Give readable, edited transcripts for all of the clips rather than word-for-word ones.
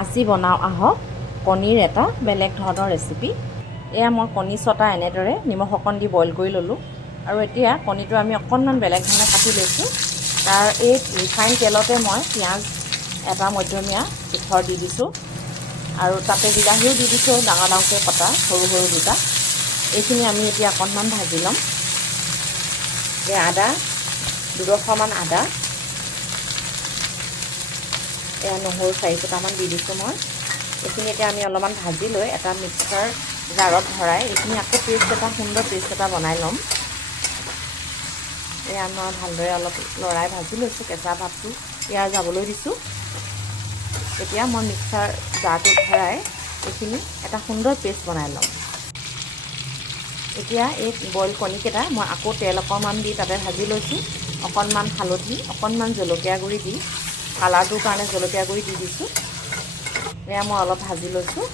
আজি বনাওঁ আহক কণীৰ এটা বেলেগ ধৰণৰ ৰেচিপি। এয়া মই কণী 6টা এনেদৰে নিমখ অকণ দি বইল কৰি ল'লোঁ আৰু এতিয়া কণীটো আমি অকণমান বেলেগ ধৰণে কাটি লৈছোঁ। তাৰ এই ৰিফাইন তেলতে মই পিঁয়াজ এটা মধ্যমীয়া জোখৰ দি দিছোঁ আৰু তাতে বিলাহীও দি দিছোঁ, ডাঙৰ ডাঙৰকৈ কটা সৰু সৰু দুটা। এইখিনি আমি এতিয়া অকণমান ভাজি ল'ম। এই আদা 2ডোখৰমান আদা, এয়া নহৰু 4 ফুটামান দি দিছোঁ মই। এইখিনি এতিয়া আমি অলপমান ভাজি লৈ এটা মিক্সাৰ জাৰত ভৰাই এইখিনি আকৌ সুন্দৰ পেষ্ট এটা বনাই ল'ম। এয়া মই ভালদৰে অলপ লৰাই ভাজি লৈছোঁ, কেঁচা ভাৱটো ইয়াৰ যাবলৈ দিছোঁ। এতিয়া মই মিক্সাৰ জাৰটোত ভৰাই এইখিনি এটা সুন্দৰ পেষ্ট বনাই ল'ম। এতিয়া এই বইল কণীকেইটা মই আকৌ তেল অকণমান দি তাতে ভাজি লৈছোঁ। অকণমান হালধি, অকণমান জলকীয়া গুড়ি দি কালাৰটোৰ কাৰণে জলকীয়া গুড়ি দি দিছোঁ। এয়া মই অলপ ভাজি লৈছোঁ।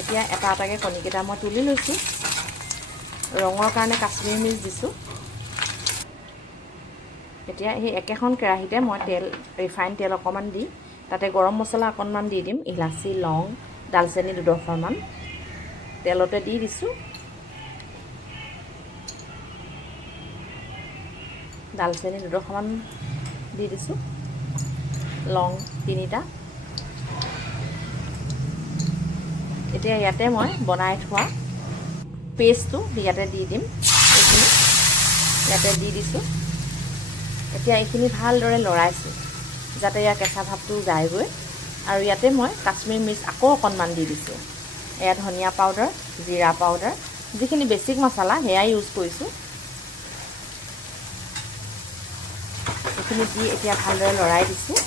এতিয়া এটা এটাকৈ কণীকেইটা মই তুলি লৈছোঁ। ৰঙৰ কাৰণে কাশ্মীৰী মিৰ্চ দিছোঁ। এতিয়া সেই একেখন কেৰাহীতে মই ৰিফাইন তেল অকণমান দি তাতে গৰম মছলা অকণমান দি দিম। ইলাচি, লং, ডালচেনি 2ডোখৰমান তেলতে দি দিছোঁ। ডালচেনি 2ডোখৰমান দি দিছোঁ, লং 3টা। এতিয়া ইয়াতে মই বনাই থোৱা পেষ্টটো ইয়াতে দি দিম। এইখিনি ইয়াতে দি দিছোঁ। এতিয়া এইখিনি ভালদৰে লৰাইছোঁ যাতে ইয়াৰ কেঁচা ভাৱটো যায়গৈ। আৰু ইয়াতে মই কাশ্মীৰী মিৰ্চ আকৌ অকণমান দি দিছোঁ। এয়া ধনিয়া পাউডাৰ, জিৰা পাউডাৰ, যিখিনি বেছিক মছলা সেয়াই ইউজ কৰিছোঁ। এইখিনি দি এতিয়া ভালদৰে লৰাই দিছোঁ।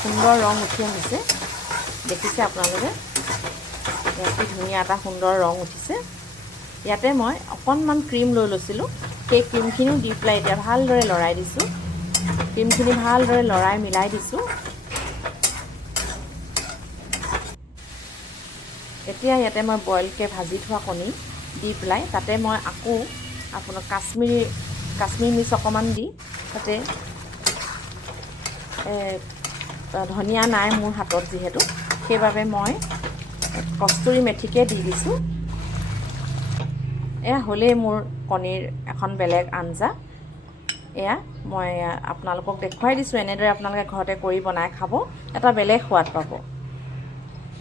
সুন্দৰ ৰং উঠি আহিছে, দেখিছে আপোনালোকে। কি ধুনীয়া এটা সুন্দৰ ৰং উঠিছে। ইয়াতে মই অকণমান ক্ৰীম লৈ লৈছিলোঁ, সেই ক্ৰীমখিনিও দি পেলাই এতিয়া ভালদৰে লৰাই দিছোঁ। ক্ৰীমখিনি ভালদৰে লৰাই মিলাই দিছোঁ। এতিয়া ইয়াতে মই বইলকৈ ভাজি থোৱা কণী দি পেলাই তাতে মই আকৌ আপোনাৰ কাশ্মীৰী মিৰ্চ অকণমান দি তাতে ধনিয়া নাই মোৰ হাতত যিহেতু, সেইবাবে মই কস্তুৰী মেথিকে দি দিছোঁ। এয়া হ'লেই মোৰ কণীৰ এখন বেলেগ আঞ্জা। এয়া মই আপোনালোকক দেখুৱাই দিছোঁ। এনেদৰে আপোনালোকে ঘৰতে কৰি বনাই খাব, এটা বেলেগ সোৱাদ পাব।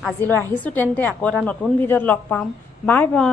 আজিলৈ আহিছোঁ তেন্তে, আকৌ এটা নতুন ভিডিঅ'ত লগ পাম। Bye bye.